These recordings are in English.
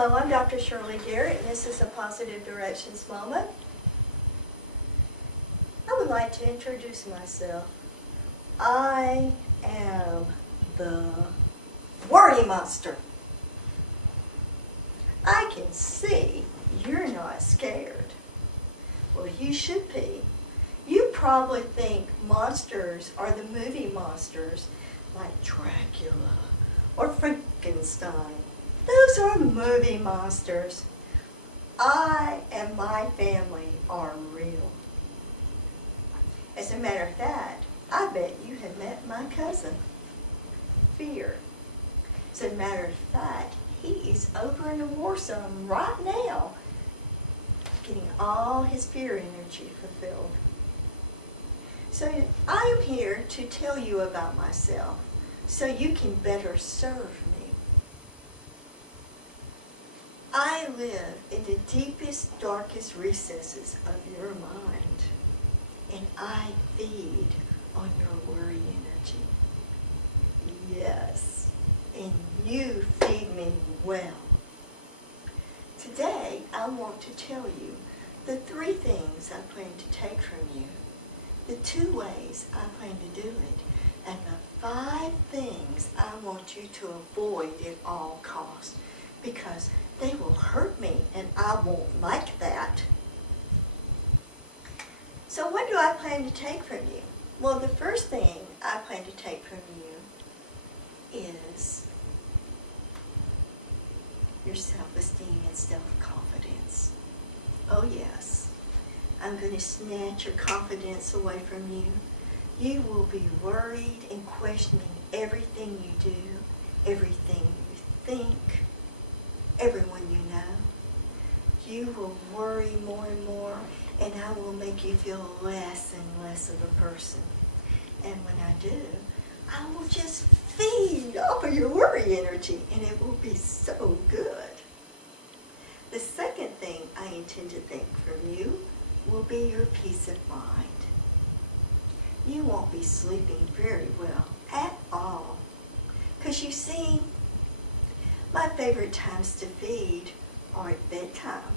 Hello, I'm Dr. Shirley Garrett, and this is a Positive Directions moment. I would like to introduce myself. I am the worry monster. I can see you're not scared. Well, you should be. You probably think monsters are the movie monsters like Dracula or Frankenstein. Those are movie monsters. I and my family are real. As a matter of fact, I bet you have met my cousin, Fear. As a matter of fact, he is over in the war zone right now, getting all his fear energy fulfilled. So I am here to tell you about myself so you can better serve me. I live in the deepest, darkest recesses of your mind, and I feed on your worry energy. Yes, and you feed me well. Today, I want to tell you the 3 things I plan to take from you, the 2 ways I plan to do it, and the 5 things I want you to avoid at all costs, because they will hurt me, and I won't like that. So what do I plan to take from you? Well, the first thing I plan to take from you is your self-esteem and self-confidence. Oh yes, I'm going to snatch your confidence away from you. You will be worried and questioning everything you do, everything you think, everyone you know. You will worry more and more, and I will make you feel less and less of a person. And when I do, I will just feed off of your worry energy, and it will be so good. The second thing I intend to take from you will be your peace of mind. You won't be sleeping very well at all, because you see, my favorite times to feed are at bedtime.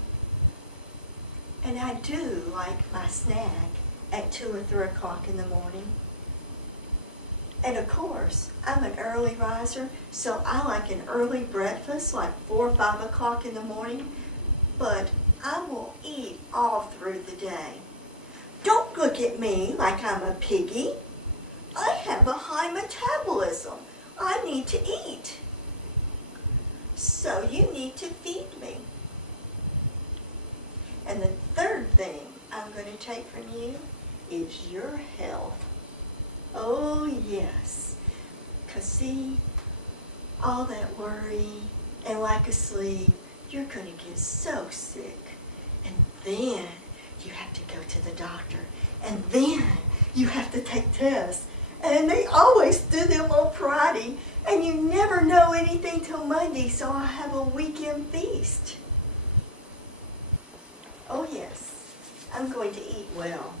And I do like my snack at 2 or 3 o'clock in the morning. And of course, I'm an early riser, so I like an early breakfast, like 4 or 5 o'clock in the morning. But I will eat all through the day. Don't look at me like I'm a piggy. I have a high metabolism. I need to eat. So you need to feed me. And the third thing I'm going to take from you is your health. Oh yes. Because see, all that worry and lack of sleep, you're going to get so sick. And then you have to go to the doctor. And then you have to take tests. And they always do them on Friday. And you never know anything till Monday, so I have a weekend feast. Oh yes, I'm going to eat well.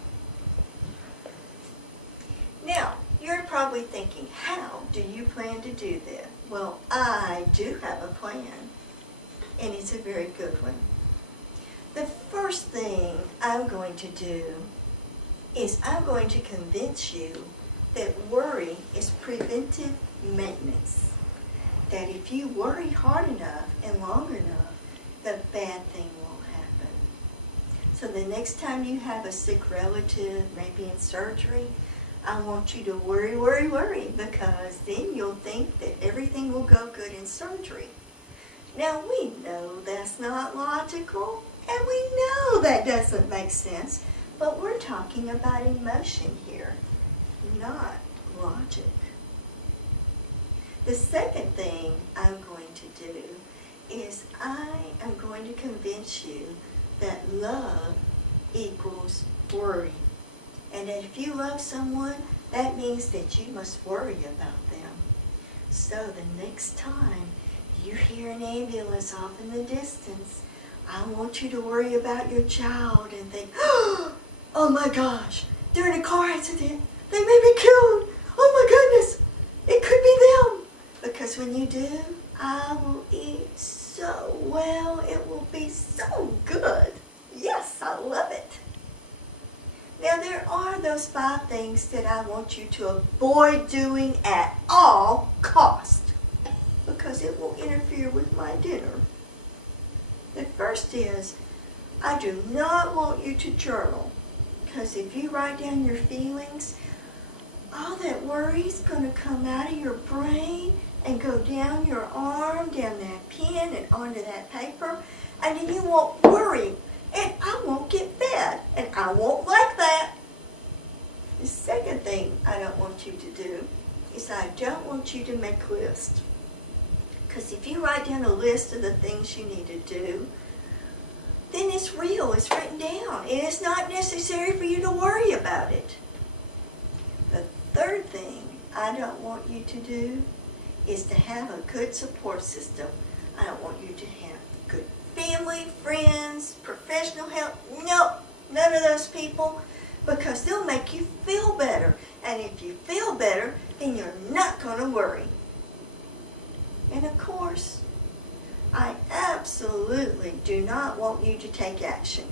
Now, you're probably thinking, how do you plan to do that? Well, I do have a plan, and it's a very good one. The first thing I'm going to do is I'm going to convince you that worry is preventive maintenance. That if you worry hard enough and long enough, the bad thing won't happen. So the next time you have a sick relative, maybe in surgery, I want you to worry, worry, worry, because then you'll think that everything will go good in surgery. Now we know that's not logical, and we know that doesn't make sense, but we're talking about emotion here, not logic. The second thing I'm going to do is I am going to convince you that love equals worry. And that if you love someone, that means that you must worry about them. So the next time you hear an ambulance off in the distance, I want you to worry about your child and think, oh my gosh, they're in a car accident. They may be killed. Oh my goodness, it could be them. Because when you do, I will eat so well. those 5 things that I want you to avoid doing at all cost, because it will interfere with my dinner. The first is, I do not want you to journal, because if you write down your feelings, all that worry is going to come out of your brain and go down your arm, down that pen, and onto that paper, and then you won't worry, and I won't get fed, and I won't like that. The second thing I don't want you to do is I don't want you to make lists. Because if you write down a list of the things you need to do, then it's real, it's written down, and it's not necessary for you to worry about it. The third thing I don't want you to do is to have a good support system. I don't want you to have good family, friends, professional help. Nope, none of those people, because they'll make you feel better. And if you feel better, then you're not going to worry. And of course, I absolutely do not want you to take action.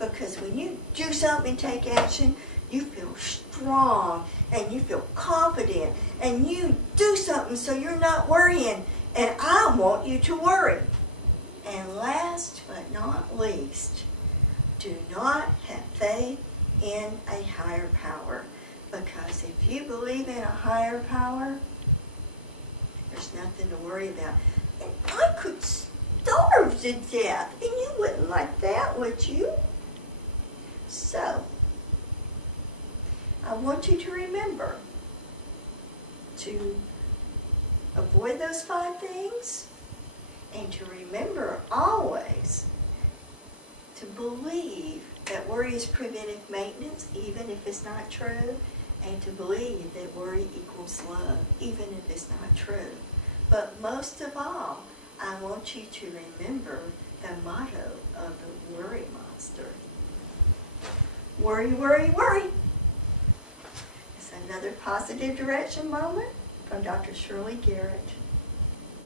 Because when you do something and take action, you feel strong and you feel confident and you do something so you're not worrying. And I want you to worry. And last but not least, do not have faith in a higher power. Because if you believe in a higher power, there's nothing to worry about. And I could starve to death, and you wouldn't like that, would you? So, I want you to remember to avoid those 5 things, and to remember always to believe that worry is preventive maintenance, even if it's not true, and to believe that worry equals love, even if it's not true. But most of all, I want you to remember the motto of the worry monster. Worry, worry, worry. It's another positive direction moment from Dr. Shirley Garrett.